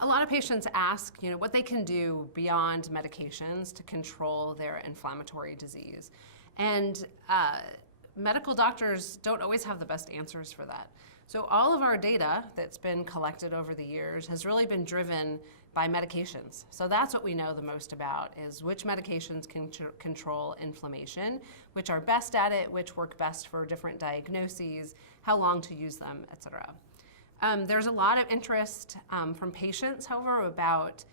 A lot of patients ask, what they can do beyond medications to control their inflammatory disease. And medical doctors don't always have the best answers for that. So all of our data that's been collected over the years has really been driven by medications. So that's what we know the most about, is which medications can control inflammation, which are best at it, which work best for different diagnoses, how long to use them, et cetera. There's a lot of interest from patients, however, about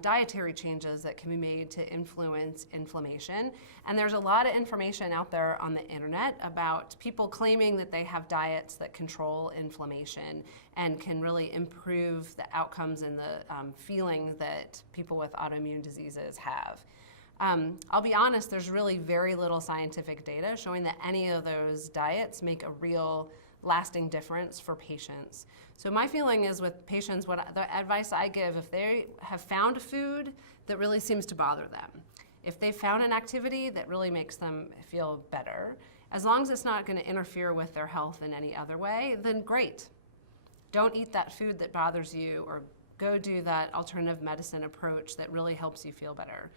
dietary changes that can be made to influence inflammation. And there's a lot of information out there on the internet about people claiming that they have diets that control inflammation and can really improve the outcomes and the feeling that people with autoimmune diseases have. I'll be honest, there's really very little scientific data showing that any of those diets make a real lasting difference for patients. So my feeling is with patients, the advice I give, if they have found a food that really seems to bother them, if they found an activity that really makes them feel better, as long as it's not going to interfere with their health in any other way, then great. Don't eat that food that bothers you, or go do that alternative medicine approach that really helps you feel better.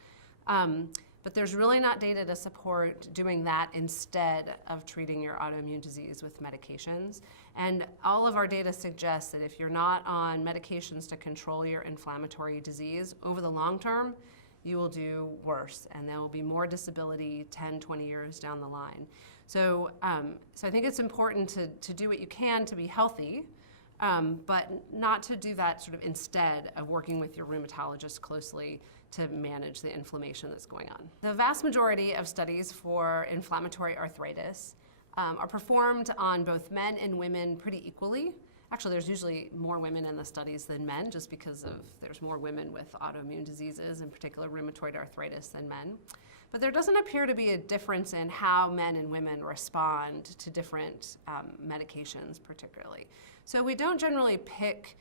But there's really not data to support doing that instead of treating your autoimmune disease with medications. And all of our data suggests that if you're not on medications to control your inflammatory disease, over the long term, you will do worse, and there will be more disability 10, 20 years down the line. So I think it's important to do what you can to be healthy, but not to do that sort of instead of working with your rheumatologist closely to manage the inflammation that's going on. The vast majority of studies for inflammatory arthritis are performed on both men and women pretty equally. Actually, there's usually more women in the studies than men, just because there's more women with autoimmune diseases, in particular rheumatoid arthritis, than men. But there doesn't appear to be a difference in how men and women respond to different medications particularly. So we don't generally pick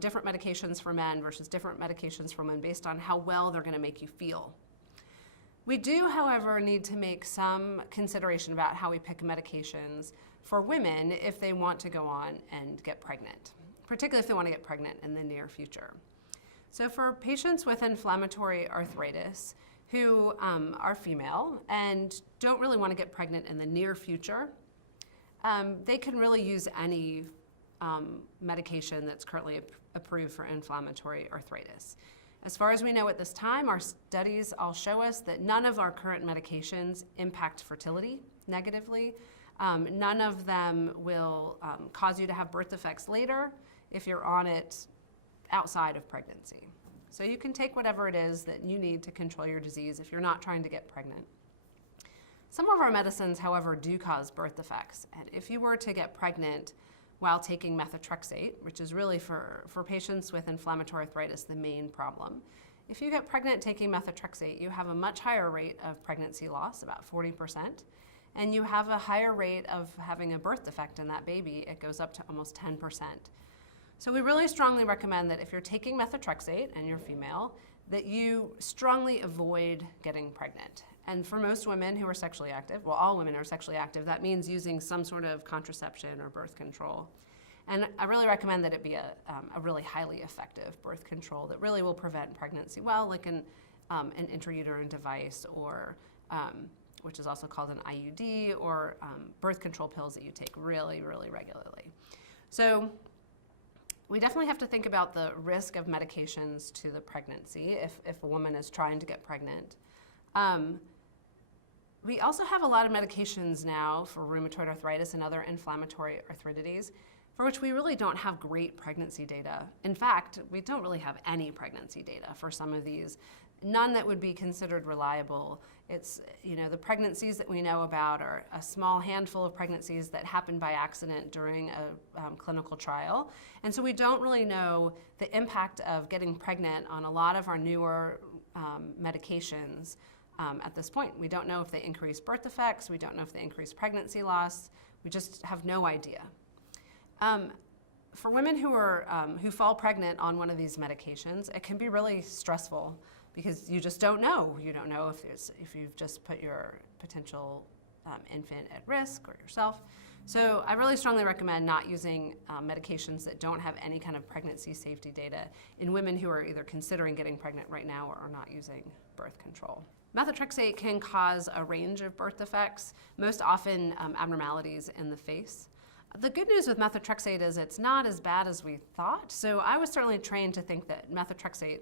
different medications for men versus different medications for women based on how well they're going to make you feel. We do, however, need to make some consideration about how we pick medications for women if they want to go on and get pregnant, particularly if they want to get pregnant in the near future. So for patients with inflammatory arthritis who are female and don't really want to get pregnant in the near future, they can really use any medication that's currently approved for inflammatory arthritis. As far as we know at this time, our studies all show us that none of our current medications impact fertility negatively. None of them will cause you to have birth defects later if you're on it outside of pregnancy. So you can take whatever it is that you need to control your disease if you're not trying to get pregnant. Some of our medicines, however, do cause birth defects. And if you were to get pregnant while taking methotrexate, which is really for patients with inflammatory arthritis the main problem, if you get pregnant taking methotrexate, you have a much higher rate of pregnancy loss, about 40%, and you have a higher rate of having a birth defect in that baby. It goes up to almost 10%. So we really strongly recommend that if you're taking methotrexate and you're female, that you strongly avoid getting pregnant. And for most women who are sexually active, well, all women are sexually active, that means using some sort of contraception or birth control. And I really recommend that it be a really highly effective birth control that really will prevent pregnancy well, like an intrauterine device, or which is also called an IUD, or birth control pills that you take really, really regularly. So we definitely have to think about the risk of medications to the pregnancy if a woman is trying to get pregnant. We also have a lot of medications now for rheumatoid arthritis and other inflammatory arthritides for which we really don't have great pregnancy data. In fact, we don't really have any pregnancy data for some of these, none that would be considered reliable. It's, the pregnancies that we know about are a small handful of pregnancies that happen by accident during a clinical trial. And so we don't really know the impact of getting pregnant on a lot of our newer medications at this point. We don't know if they increase birth defects. We don't know if they increase pregnancy loss. We just have no idea. For women who fall pregnant on one of these medications, it can be really stressful because you just don't know. You don't know if you've just put your potential infant at risk or yourself. So I really strongly recommend not using medications that don't have any kind of pregnancy safety data in women who are either considering getting pregnant right now or are not using birth control. Methotrexate can cause a range of birth defects, most often abnormalities in the face. The good news with methotrexate is it's not as bad as we thought. So I was certainly trained to think that methotrexate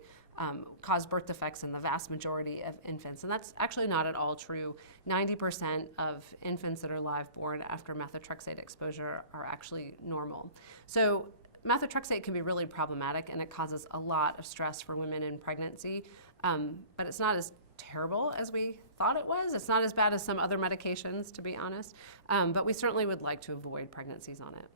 caused birth defects in the vast majority of infants, and that's actually not at all true. 90% of infants that are live born after methotrexate exposure are actually normal. So methotrexate can be really problematic, and it causes a lot of stress for women in pregnancy, but it's not as terrible as we thought it was. It's not as bad as some other medications, to be honest, but we certainly would like to avoid pregnancies on it.